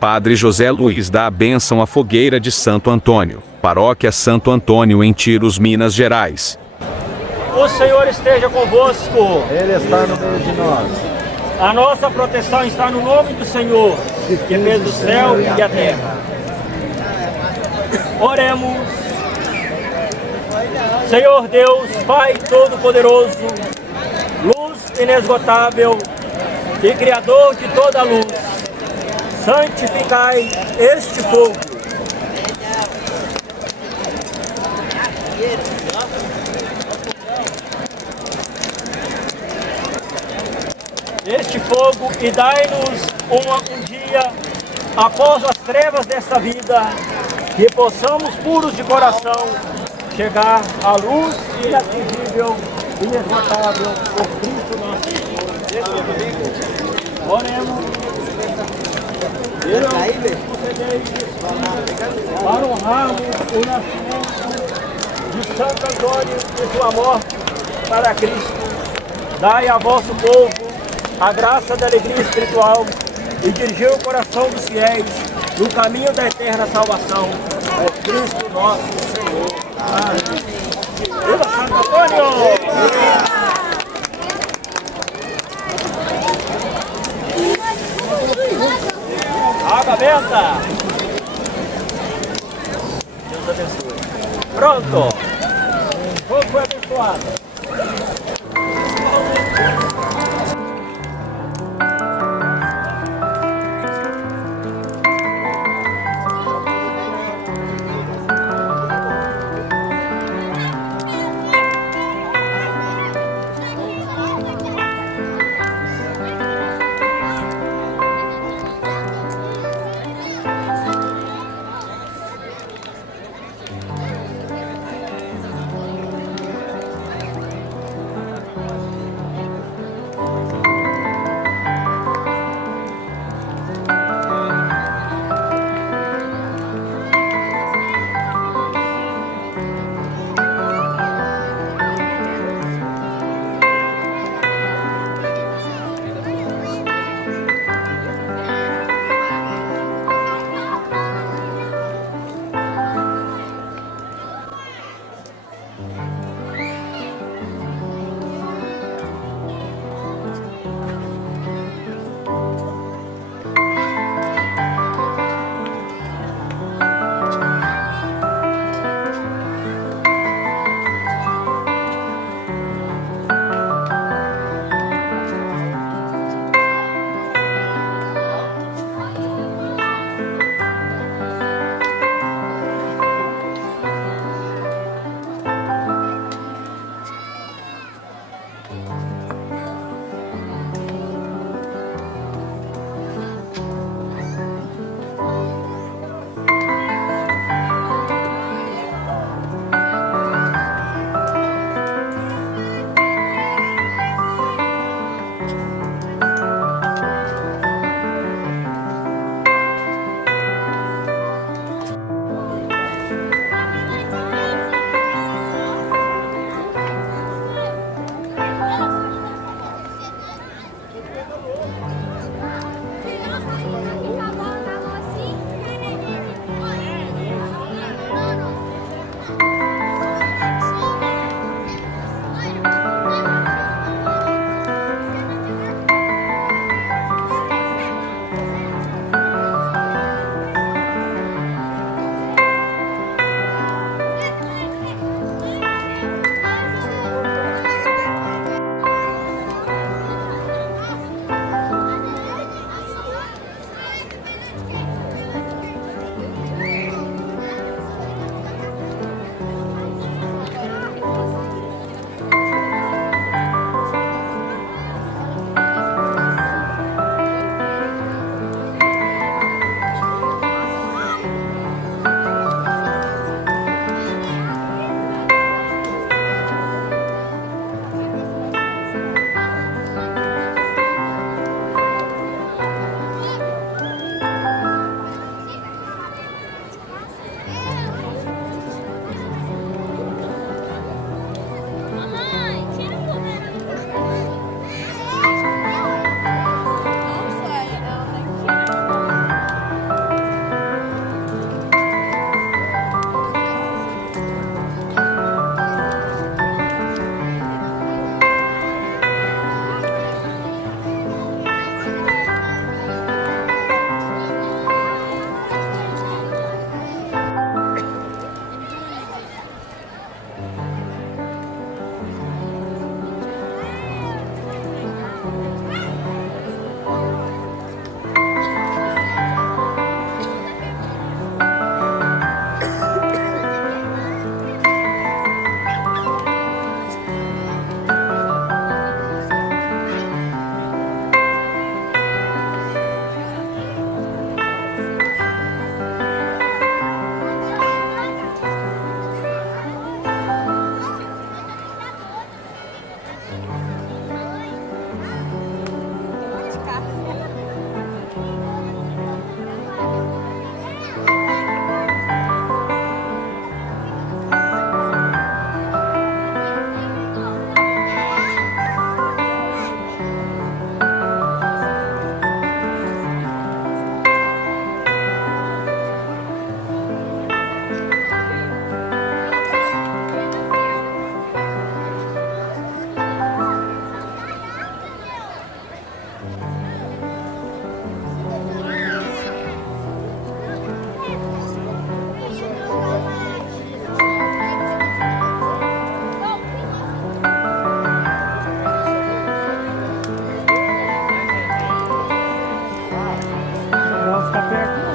Padre José Luiz dá a bênção à fogueira de Santo Antônio, Paróquia Santo Antônio em Tiros, Minas Gerais. O Senhor esteja convosco. Ele está no meio de nós. A nossa proteção está no nome do Senhor, que fez o céu e a terra. Oremos. Senhor Deus, Pai Todo-Poderoso, luz inesgotável e Criador de toda a luz, santificai este fogo. Este fogo e dai-nos um dia, após as trevas desta vida, que possamos, puros de coração, chegar à luz inatingível, inesgotável, por Cristo nosso Senhor. Oremos. Deus, concedei para honrarmos o nascimento de Santo Antônio e sua morte para Cristo. Dai a vosso povo a graça da alegria espiritual e dirigir o coração dos fiéis no caminho da eterna salvação. É Cristo nosso Senhor. Amém. Viva Santo Antônio! Água benta! Deus abençoe. Pronto! O fogo foi abençoado. café aqui.